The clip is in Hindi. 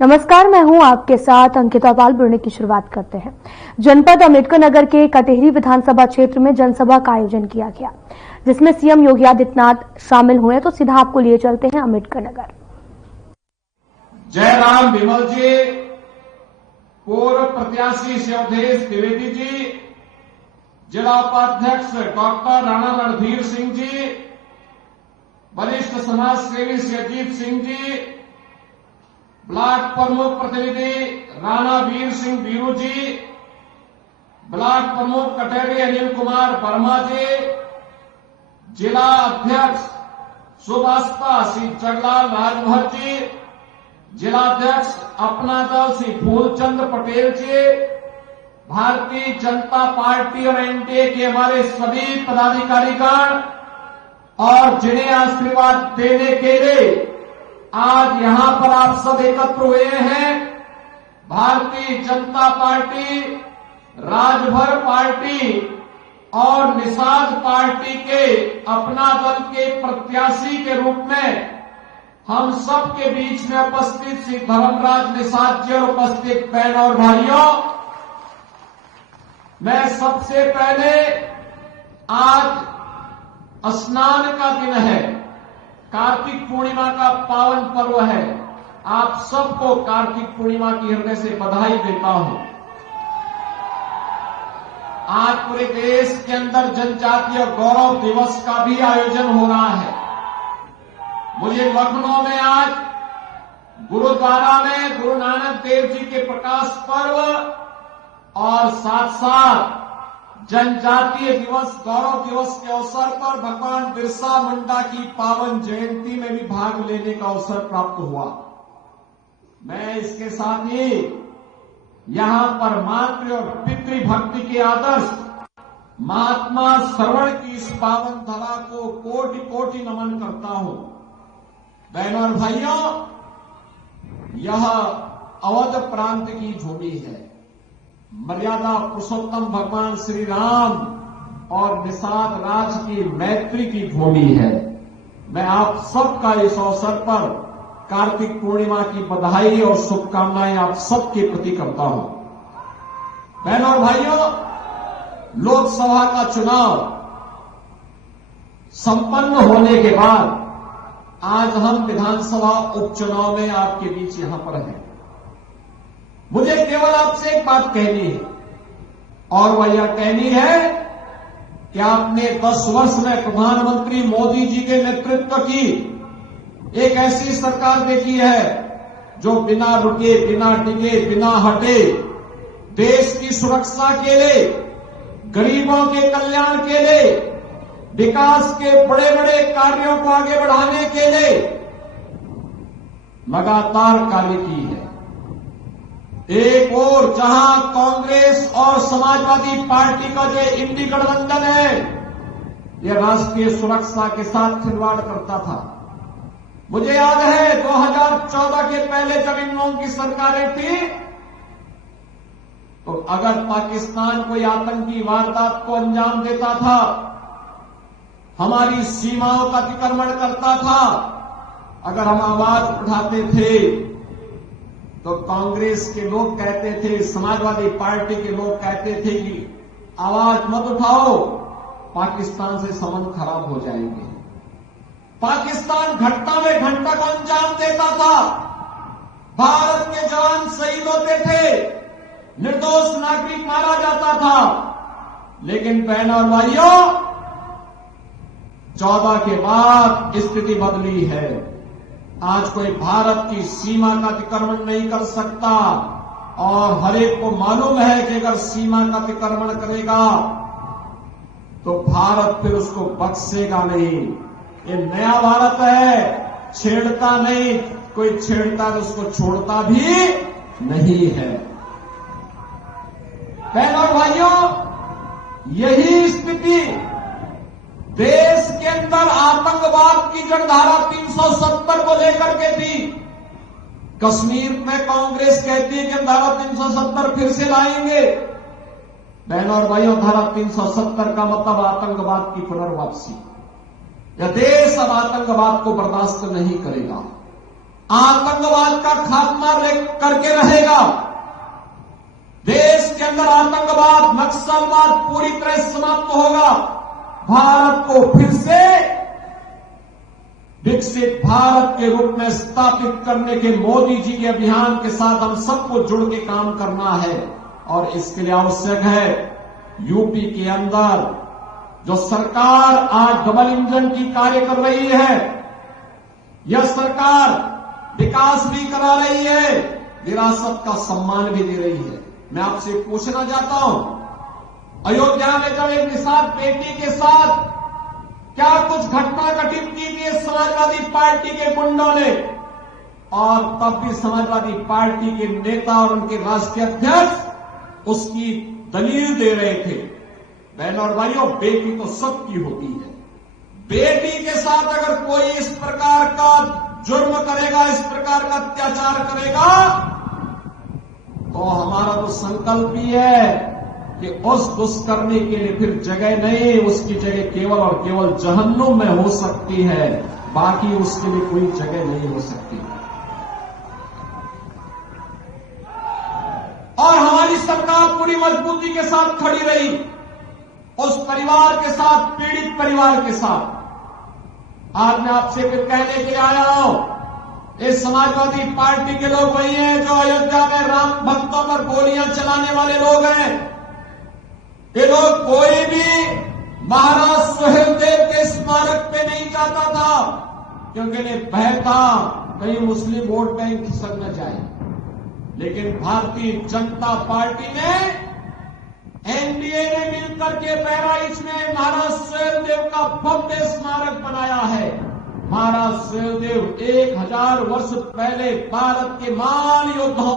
नमस्कार, मैं हूं आपके साथ अंकिता पाल। बुलेटिन की शुरुआत करते हैं। जनपद अम्बेडकर नगर के कटेहरी विधानसभा क्षेत्र में जनसभा का आयोजन किया गया, जिसमें सीएम योगी आदित्यनाथ शामिल हुए। तो सीधा आपको लिए चलते हैं अम्बेडकर नगर। जयराम विमल जी, पूर्व प्रत्याशी शिवधेश द्विवेदी जी, जिला उपाध्यक्ष डॉक्टर राणा रणधीर सिंह जी, वरिष्ठ समाज सेवी अजीत सिंह जी, ब्लॉक प्रमुख प्रतिनिधि राणा वीर सिंह बीरू जी, ब्लॉक प्रमुख कटेहरी अनिल कुमार वर्मा जी, जिला अध्यक्ष सुभाषपा श्री जगलाल राजभर जी, जिलाध्यक्ष अपना दल श्री फूलचंद पटेल जी, भारतीय जनता पार्टी और एनडीए के हमारे सभी पदाधिकारीगण और जिन्हें आशीर्वाद देने के लिए आज यहां पर आप सब एकत्र हुए हैं। भारतीय जनता पार्टी, राजभर पार्टी और निषाद पार्टी के अपना दल के प्रत्याशी के रूप में हम सब के बीच में उपस्थित श्री धर्मराज निषाद जी और उपस्थित बहन और भाइयों, मैं सबसे पहले आज स्नान का दिन है, कार्तिक पूर्णिमा का पावन पर्व है। आप सबको कार्तिक पूर्णिमा की हृदय से बधाई देता हूं। आज पूरे देश के अंदर जनजातीय गौरव दिवस का भी आयोजन हो रहा है। मुझे लखनऊ में आज गुरुद्वारा में गुरु नानक देव जी के प्रकाश पर्व और साथ साथ जनजातीय दिवस गौरव दिवस के अवसर पर भगवान बिरसा मुंडा की पावन जयंती में भी भाग लेने का अवसर प्राप्त हुआ। मैं इसके साथ ही यहां पर मातृ और पितृ भक्ति के आदर्श महात्मा श्रवण की इस पावन धरा को कोटि कोटि नमन करता हूं। बहनों और भाइयों, यह अवध प्रांत की भूमि है। मर्यादा पुरुषोत्तम भगवान श्री राम और निषाद राज की मैत्री की भूमि है। मैं आप सबका इस अवसर पर कार्तिक पूर्णिमा की बधाई और शुभकामनाएं आप सबके प्रति करता हूं। बहनों और भाइयों, लोकसभा का चुनाव संपन्न होने के बाद आज हम विधानसभा उपचुनाव में आपके बीच यहां पर हैं। मुझे केवल आपसे एक बात कहनी है और वह यह कहनी है कि आपने 10 वर्ष में प्रधानमंत्री मोदी जी के नेतृत्व की एक ऐसी सरकार देखी है जो बिना रुके, बिना टिके, बिना हटे देश की सुरक्षा के लिए, गरीबों के कल्याण के लिए, विकास के बड़े बड़े कार्यों को आगे बढ़ाने के लिए लगातार कार्य की है। एक और जहां कांग्रेस और समाजवादी पार्टी का जो इंडी गठबंधन है, यह राष्ट्रीय सुरक्षा के साथ खिलवाड़ करता था। मुझे याद है 2014 के पहले जब इन लोगों की सरकारें थी, तो अगर पाकिस्तान कोई आतंकी वारदात को अंजाम देता था, हमारी सीमाओं का अतिक्रमण करता था, अगर हम आवाज उठाते थे तो कांग्रेस के लोग कहते थे, समाजवादी पार्टी के लोग कहते थे कि आवाज मत उठाओ, पाकिस्तान से संबंध खराब हो जाएंगे। पाकिस्तान घटना में घंटा को अंजाम देता था, भारत के जवान शहीद होते थे, निर्दोष नागरिक मारा जाता था। लेकिन बहनों और भाइयों, 14 के बाद स्थिति बदली है। आज कोई भारत की सीमा का अतिक्रमण नहीं कर सकता और हर एक को मालूम है कि अगर सीमा का अतिक्रमण करेगा तो भारत फिर उसको बख्शेगा नहीं। ये नया भारत है, छेड़ता नहीं, कोई छेड़ता तो उसको छोड़ता भी नहीं है। बहनों और भाइयों, यही स्थिति देश के अंदर आतंकवाद की जड़धारा 370 को लेकर के थी। कश्मीर में कांग्रेस कहती है कि धारा 370 फिर से लाएंगे। बहनों और भाइयों, धारा 370 का मतलब आतंकवाद की पुनर्वापसी। यह देश अब आतंकवाद को बर्दाश्त नहीं करेगा। आतंकवाद का खात्मा करके रहेगा। देश के अंदर आतंकवाद, नक्सलवाद पूरी तरह समाप्त होगा। भारत को फिर से विकसित भारत के रूप में स्थापित करने के मोदी जी के अभियान के साथ हम सबको जुड़ के काम करना है। और इसके लिए आवश्यक है यूपी के अंदर जो सरकार आज डबल इंजन की कार्य कर रही है, यह सरकार विकास भी करा रही है, विरासत का सम्मान भी दे रही है। मैं आपसे पूछना चाहता हूं, अयोध्या में जब एक निषाद बेटी के साथ क्या कुछ घटना घटित की थी समाजवादी पार्टी के गुंडों ने, और तब भी समाजवादी पार्टी के नेता और उनके राष्ट्रीय अध्यक्ष उसकी दलील दे रहे थे। बहनों और भाइयों, बेटी तो सबकी होती है। बेटी के साथ अगर कोई इस प्रकार का जुर्म करेगा, इस प्रकार का अत्याचार करेगा, तो हमारा तो संकल्प ही है कि उस दुष्कर्मी के लिए फिर जगह नहीं, उसकी जगह केवल और केवल जहन्नुम में हो सकती है, बाकी उसके लिए कोई जगह नहीं हो सकती। और हमारी सरकार पूरी मजबूती के साथ खड़ी रही उस परिवार के साथ, पीड़ित परिवार के साथ। आज मैं आपसे फिर कहने के लिए आया हूं, इस समाजवादी पार्टी के लोग वही हैं जो अयोध्या में राम भक्तों पर गोलियां चलाने वाले लोग हैं। ये लोग कोई भी महाराज सुहेलदेव के स्मारक पे नहीं जाता था, क्योंकि इन्हें भय था कहीं मुस्लिम वोट बैंक खिसक न जाए। लेकिन भारतीय जनता पार्टी ने, एनडीए ने मिलकर के बहराइच में महाराज सुहेलदेव का भव्य स्मारक बनाया है। महाराज सुहेलदेव 1000 वर्ष पहले भारत के महान योद्धाओं